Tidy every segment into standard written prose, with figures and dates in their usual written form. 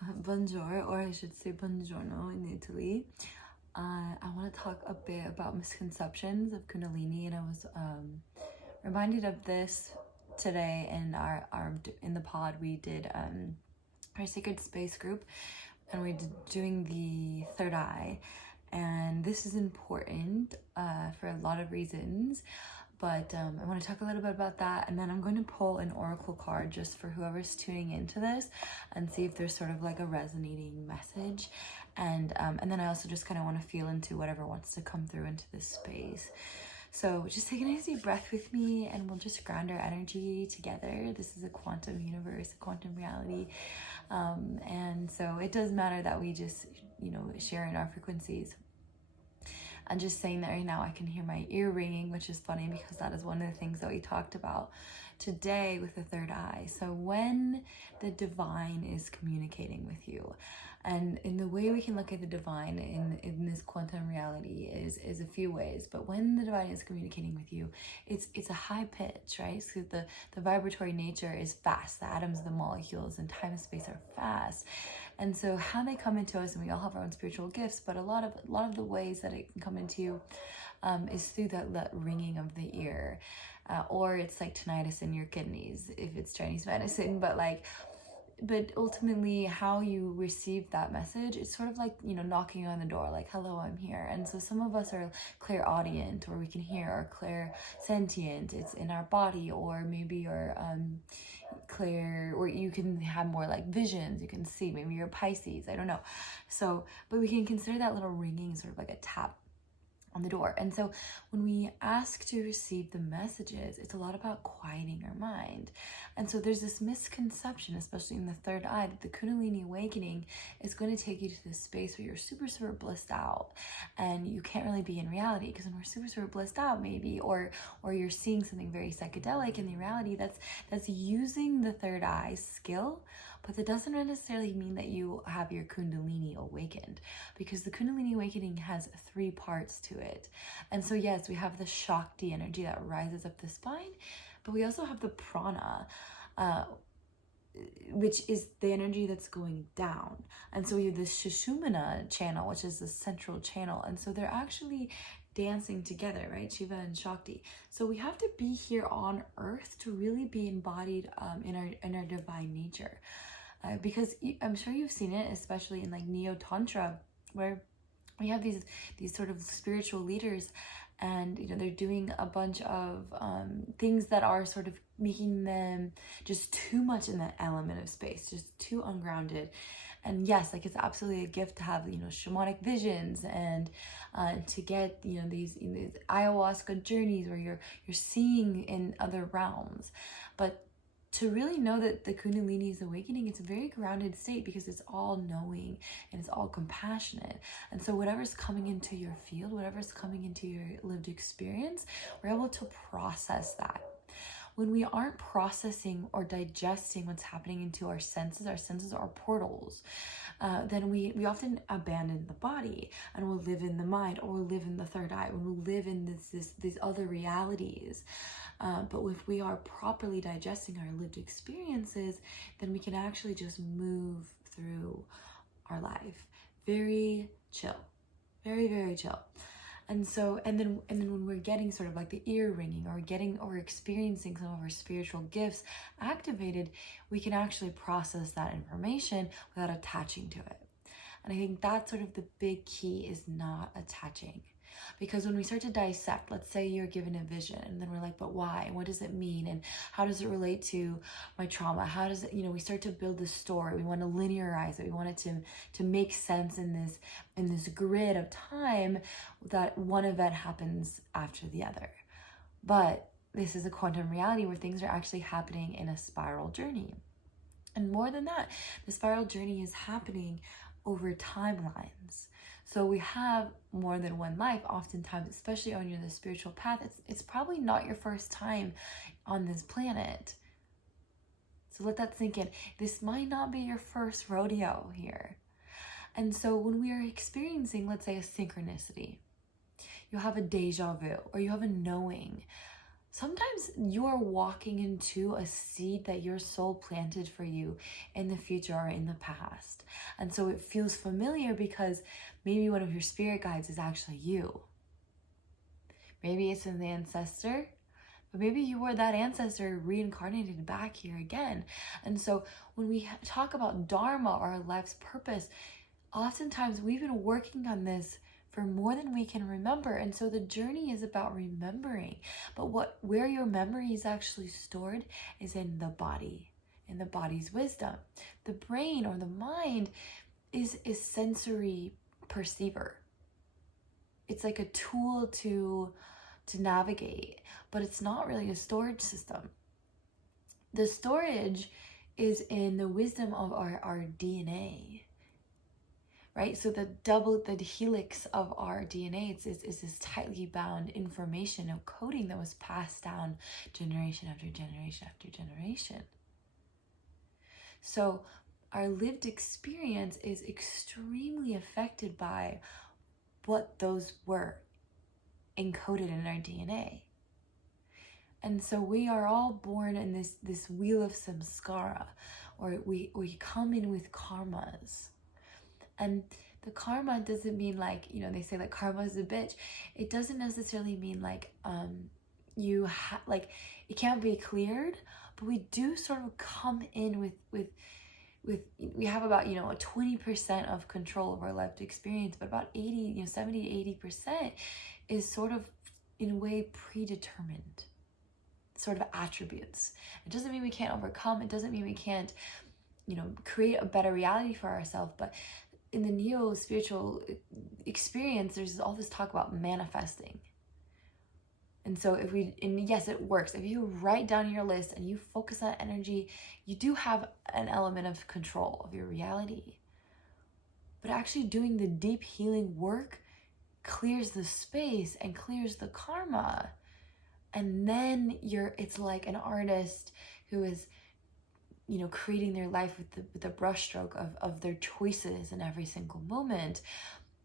Bonjour, or I should say buongiorno in Italy. I want to talk a bit about misconceptions of Kundalini, and I was reminded of this today in the pod. We did our Sacred Space group, and we're doing the third eye, and this is important for a lot of reasons. But I want to talk a little bit about that, and then I'm going to pull an oracle card just for whoever's tuning into this and see if there's sort of like a resonating message. And then I also just kind of want to feel into whatever wants to come through into this space. So just take a nice deep breath with me, and we'll just ground our energy together. This is a quantum universe, a quantum reality. And so it does matter that we just, share in our frequencies. I'm just saying that right now I can hear my ear ringing, which is funny because that is one of the things that we talked about today with the third eye. So when the divine is communicating with you, and in the way we can look at the divine in this quantum reality is a few ways. But when the divine is communicating with you, it's a high pitch, right? So the vibratory nature is fast. The atoms, the molecules, and time and space are fast. And so how they come into us, and we all have our own spiritual gifts, but a lot of the ways that it can come into you is through that ringing of the ear, or it's like tinnitus in your kidneys if it's Chinese medicine. But ultimately, how you receive that message, it's sort of like, knocking on the door, like, hello, I'm here. And so some of us are clairaudient, or we can hear, or clairsentient, it's in our body, or maybe you're clear, or you can have more like visions, you can see, maybe you're Pisces, I don't know. So, but we can consider that little ringing sort of like a tap on the door. And so when we ask to receive the messages, it's a lot about quieting our mind. And so there's this misconception, especially in the third eye, that the Kundalini awakening is going to take you to this space where you're super, super blissed out, and you can't really be in reality. Because when we're super, super blissed out, maybe, or you're seeing something very psychedelic in the reality, that's using the third eye skill. But that doesn't necessarily mean that you have your Kundalini awakened, because the Kundalini awakening has 3 parts to it. And so yes, we have the Shakti energy that rises up the spine, but we also have the prana, which is the energy that's going down. And so we have the Sushumna channel, which is the central channel. And so they're actually dancing together, right? Shiva and Shakti. So we have to be here on earth to really be embodied in our divine nature. Because I'm sure you've seen it, especially in like Neo-Tantra, where we have these sort of spiritual leaders, and they're doing a bunch of things that are sort of making them just too much in that element of space, just too ungrounded. And yes, like, it's absolutely a gift to have shamanic visions, and to get these ayahuasca journeys where you're seeing in other realms. But to really know that the Kundalini is awakening, it's a very grounded state, because it's all knowing and it's all compassionate. And so whatever's coming into your field, whatever's coming into your lived experience, we're able to process that. When we aren't processing or digesting what's happening into our senses are portals, then we often abandon the body, and we'll live in the mind, or we'll live in the third eye, when we'll live in these other realities. But if we are properly digesting our lived experiences, then we can actually just move through our life very chill, very, very chill. And then when we're getting sort of like the ear ringing, or experiencing some of our spiritual gifts activated, we can actually process that information without attaching to it. And I think that's sort of the big key, is not attaching. Because when we start to dissect, let's say you're given a vision, and then we're like, but why? And what does it mean? And how does it relate to my trauma? How does it, we start to build this story. We want to linearize it. We want it to make sense in this grid of time, that one event happens after the other. But this is a quantum reality where things are actually happening in a spiral journey. And more than that, the spiral journey is happening over timelines. So we have more than one life, oftentimes, especially when you're in the spiritual path. It's probably not your first time on this planet. So let that sink in. This might not be your first rodeo here. And so when we are experiencing, let's say, a synchronicity, you have a deja vu, or you have a knowing, sometimes you're walking into a seed that your soul planted for you in the future or in the past. And so it feels familiar because maybe one of your spirit guides is actually you. Maybe it's an ancestor, but maybe you were that ancestor reincarnated back here again. And so when we talk about Dharma, or our life's purpose, oftentimes we've been working on this for more than we can remember. And so the journey is about remembering. But where your memory is actually stored is in the body, in the body's wisdom. The brain, or the mind, is sensory perceiver. It's like a tool to navigate, but it's not really a storage system. The storage is in the wisdom of our DNA, right? So the helix of our DNA is this tightly bound information, a coding that was passed down generation after generation after generation. So our lived experience is extremely affected by what those were encoded in our DNA. And so we are all born in this wheel of samskara, or we come in with karmas. And the karma doesn't mean like, they say like karma is a bitch. It doesn't necessarily mean like it can't be cleared, but we do sort of come in with we have about a 20% of control of our lived experience, but about 70 to 80% is sort of in a way predetermined sort of attributes. It doesn't mean we can't overcome. It doesn't mean we can't create a better reality for ourselves. But in the neo-spiritual experience, there's all this talk about manifesting. And so yes, it works. If you write down your list and you focus on energy, you do have an element of control of your reality. But actually doing the deep healing work clears the space and clears the karma. And then it's like an artist who is, creating their life with the brushstroke of their choices in every single moment.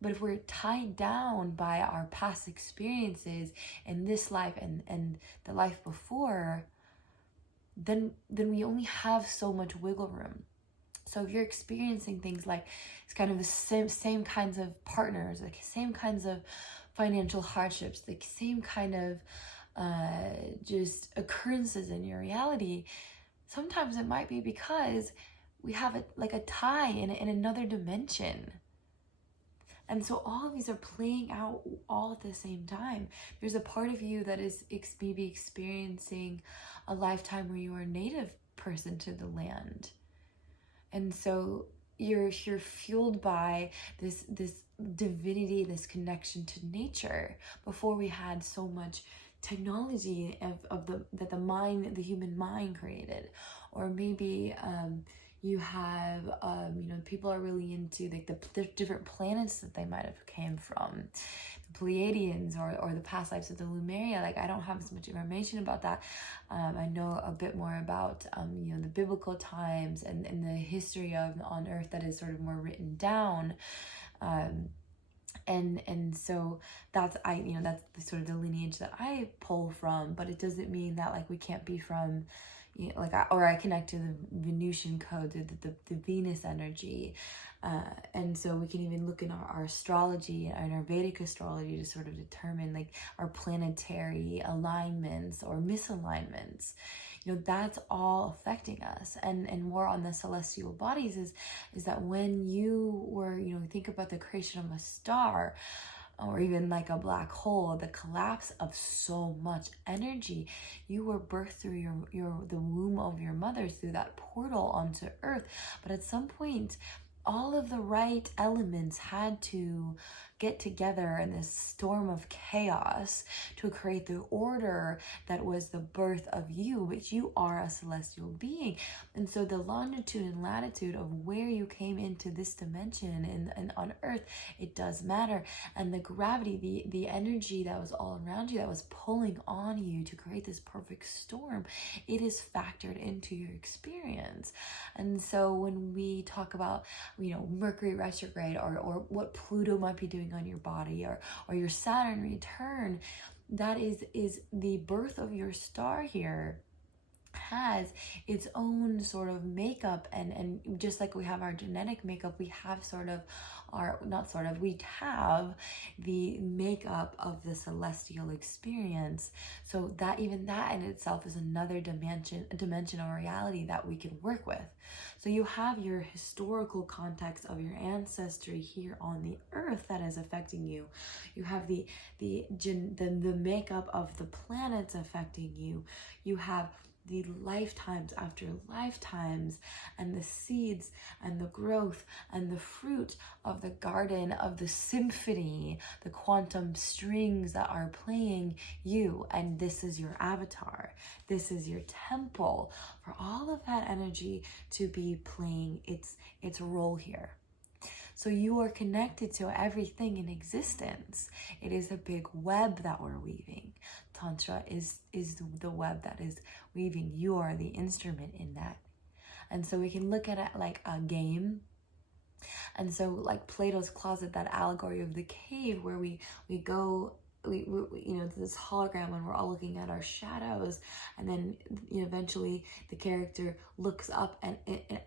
But if we're tied down by our past experiences in this life and the life before, then we only have so much wiggle room. So if you're experiencing things like it's kind of the same kinds of partners, like same kinds of financial hardships, like same kind of just occurrences in your reality, sometimes it might be because we have a tie in another dimension. And so all of these are playing out all at the same time. There's a part of you that is maybe experiencing a lifetime where you are a native person to the land. And so you're fueled by this divinity, this connection to nature. Before we had so much technology that the human mind created. Or maybe you have people are really into like the different planets that they might have came from, the Pleiadians or the past lives of the Lemuria. Like I don't have as much information about that. I know a bit more about the biblical times and the history of on Earth that is sort of more written down. And so that's the sort of the lineage that I pull from, but it doesn't mean that like we can't be from I connect to the Venusian code, the Venus energy, and so we can even look in our astrology and our Vedic astrology to sort of determine like our planetary alignments or misalignments. That's all affecting us. And more on the celestial bodies is that when you were think about the creation of a star, or even like a black hole, the collapse of so much energy. You were birthed through the womb of your mother, through that portal onto Earth. But at some point, all of the right elements had to get together in this storm of chaos to create the order that was the birth of you, which you are a celestial being. And so the longitude and latitude of where you came into this dimension and on Earth, it does matter. And the gravity, the energy that was all around you, that was pulling on you to create this perfect storm, it is factored into your experience. And so when we talk about Mercury retrograde or what Pluto might be doing on your body or your Saturn return, that is the birth of your star here has its own sort of makeup, and just like we have our genetic makeup, we have sort of we have the makeup of the celestial experience. So that even that in itself is another dimension of reality that we can work with. So you have your historical context of your ancestry here on the earth that is affecting you. You have the makeup of the planets affecting you. You have the lifetimes after lifetimes, and the seeds and the growth and the fruit of the garden of the symphony, the quantum strings that are playing you. And this is your avatar. This is your temple for all of that energy to be playing its role here. So you are connected to everything in existence. It is a big web that we're weaving. Tantra is the web that is weaving. You are the instrument in that. And so we can look at it like a game. And so like Plato's closet, that allegory of the cave where we go, we this hologram when we're all looking at our shadows, and then eventually the character looks up and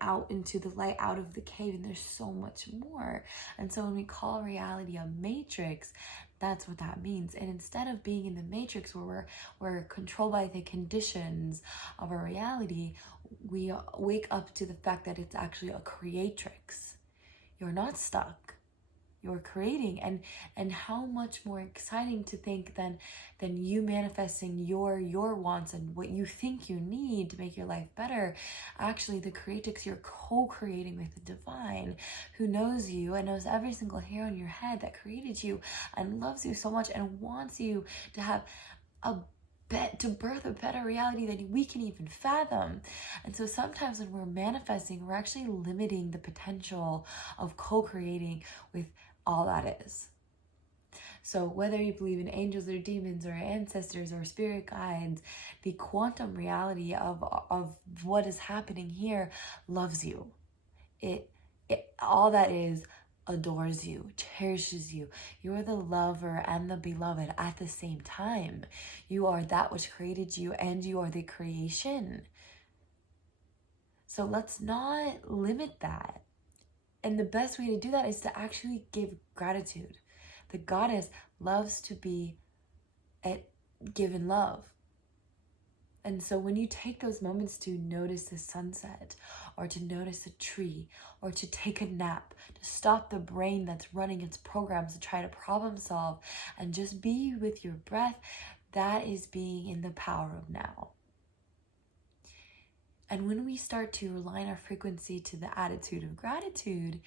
out into the light out of the cave, and there's so much more. And so when we call reality a matrix, that's what that means. And instead of being in the matrix where we're controlled by the conditions of our reality, we wake up to the fact that it's actually a creatrix. You're not stuck. You're creating, and how much more exciting to think than you manifesting your wants and what you think you need to make your life better. Actually, the creatrix, you're co-creating with the divine, who knows you and knows every single hair on your head, that created you and loves you so much and wants you to have to birth a better reality than we can even fathom. And so sometimes when we're manifesting, we're actually limiting the potential of co-creating with all that is. So whether you believe in angels or demons or ancestors or spirit guides, the quantum reality of what is happening here loves you. It all that is adores you, cherishes you. You are the lover and the beloved at the same time. You are that which created you, and you are the creation. So let's not limit that. And the best way to do that is to actually give gratitude. The goddess loves to be given love. And so when you take those moments to notice the sunset, or to notice a tree, or to take a nap, to stop the brain that's running its programs to try to problem solve, and just be with your breath, that is being in the power of now. And when we start to align our frequency to the attitude of gratitude,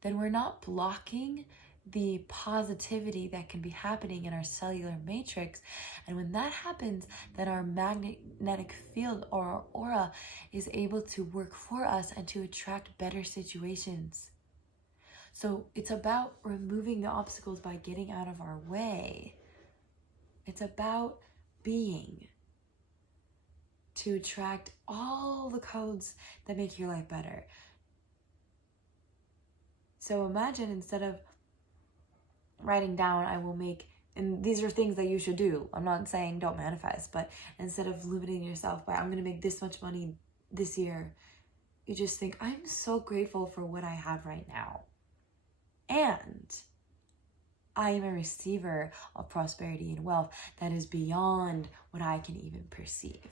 then we're not blocking the positivity that can be happening in our cellular matrix. And when that happens, then our magnetic field or our aura is able to work for us and to attract better situations. So it's about removing the obstacles by getting out of our way. It's about being, to attract all the codes that make your life better. So imagine, instead of writing down, I will make, and these are things that you should do. I'm not saying don't manifest, but instead of limiting yourself by, I'm going to make this much money this year, you just think, I'm so grateful for what I have right now. And I am a receiver of prosperity and wealth that is beyond what I can even perceive.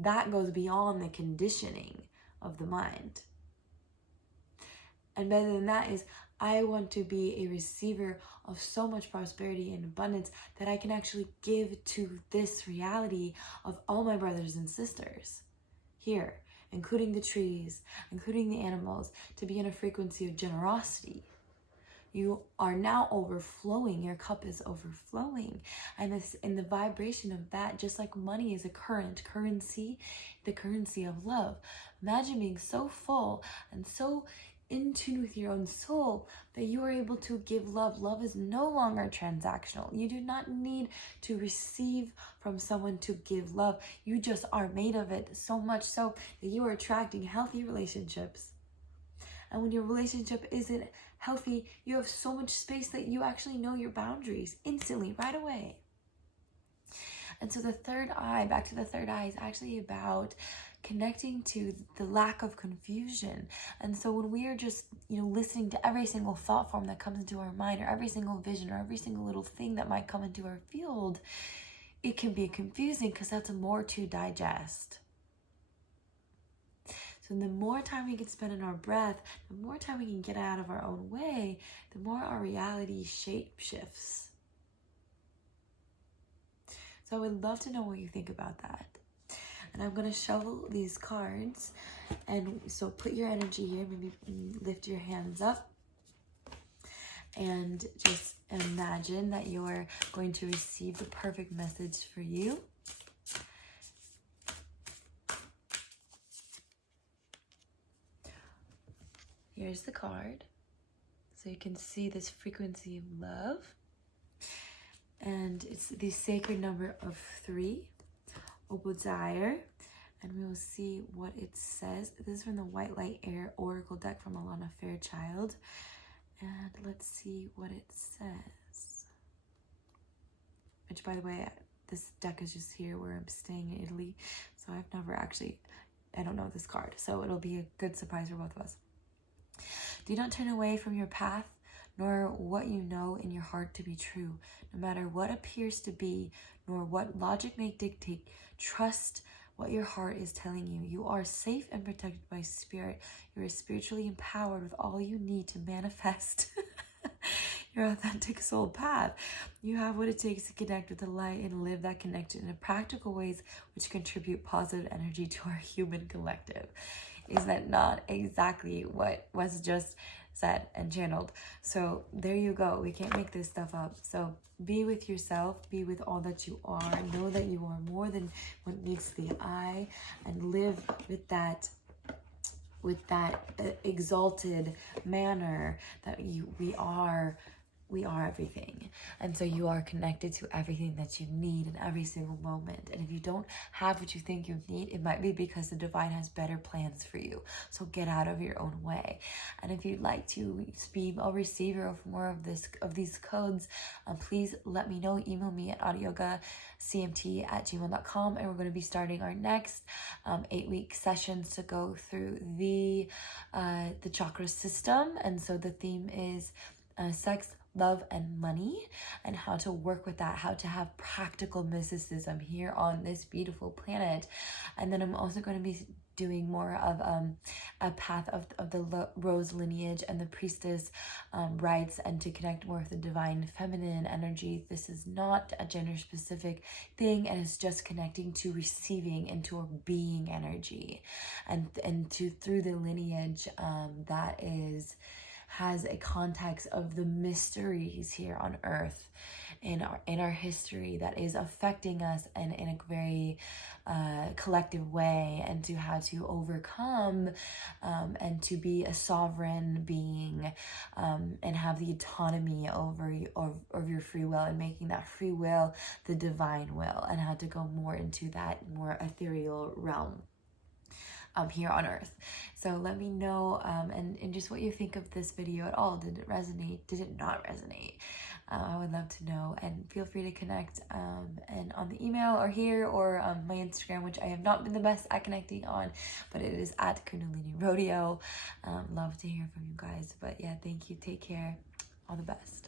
That goes beyond the conditioning of the mind. And better than that is, I want to be a receiver of so much prosperity and abundance that I can actually give to this reality of all my brothers and sisters here, including the trees, including the animals, to be in a frequency of generosity. You are now overflowing. Your cup is overflowing. And this, in the vibration of that, just like money is a currency, the currency of love. Imagine being so full and so in tune with your own soul that you are able to give love. Love is no longer transactional. You do not need to receive from someone to give love. You just are made of it, so much so that you are attracting healthy relationships And when your relationship isn't healthy, you have so much space that you actually know your boundaries instantly, right away. And so the third eye, back to the third eye, is actually about connecting to the lack of confusion. And so when we are just, listening to every single thought form that comes into our mind, or every single vision, or every single little thing that might come into our field, it can be confusing because that's more to digest. So the more time we can spend in our breath, the more time we can get out of our own way, the more our reality shape shifts. So I would love to know what you think about that. And I'm going to shuffle these cards. And so put your energy here. Maybe lift your hands up. And just imagine that you're going to receive the perfect message for you. Here's the card. So you can see this frequency of love. And it's the sacred number of 3, 𝖕𝖊𝖊𝖕𝖊𝖕, and we will see what it says. This is from the White Light Air Oracle deck from Alana Fairchild. And let's see what it says. Which, by the way, this deck is just here where I'm staying in Italy. So I've never actually, I don't know this card. So it'll be a good surprise for both of us. Do not turn away from your path, nor what you know in your heart to be true, no matter what appears to be, nor what logic may dictate. Trust what your heart is telling you. You are safe and protected by spirit. You are spiritually empowered with all you need to manifest your authentic soul path. You have what it takes to connect with the light and live that connection in practical ways which contribute positive energy to our human collective. Is that not exactly what was just said and channeled? So there you go. We can't make this stuff up. So be with yourself, be with all that you are, know that you are more than what meets the eye, and live with that exalted manner that we are everything. And so you are connected to everything that you need in every single moment. And if you don't have what you think you need, it might be because the divine has better plans for you. So get out of your own way. And if you'd like to be a receiver of more of these codes, please let me know. Email me at oddyoga.space@gmail.com, and we're going to be starting our next 8-week sessions to go through the chakra system. And so the theme is sex, love, and money, and how to work with that, how to have practical mysticism here on this beautiful planet. And then I'm also going to be doing more of a path of the rose lineage and the priestess rites, and to connect more with the divine feminine energy. This is not a gender specific thing, and it's just connecting to receiving into our being energy, and to through the lineage that has a context of the mysteries here on earth in our history that is affecting us in a very collective way, and to how to overcome and to be a sovereign being and have the autonomy over your free will, and making that free will the divine will, and how to go more into that more ethereal realm here on earth. So let me know and just what you think of this video at all. Did it resonate? Did it not resonate? I would love to know, and feel free to connect and on the email or here or my Instagram, which I have not been the best at connecting on, but it is at Kundalini Rodeo. Love to hear from you guys. But yeah, thank you. Take care. All the best.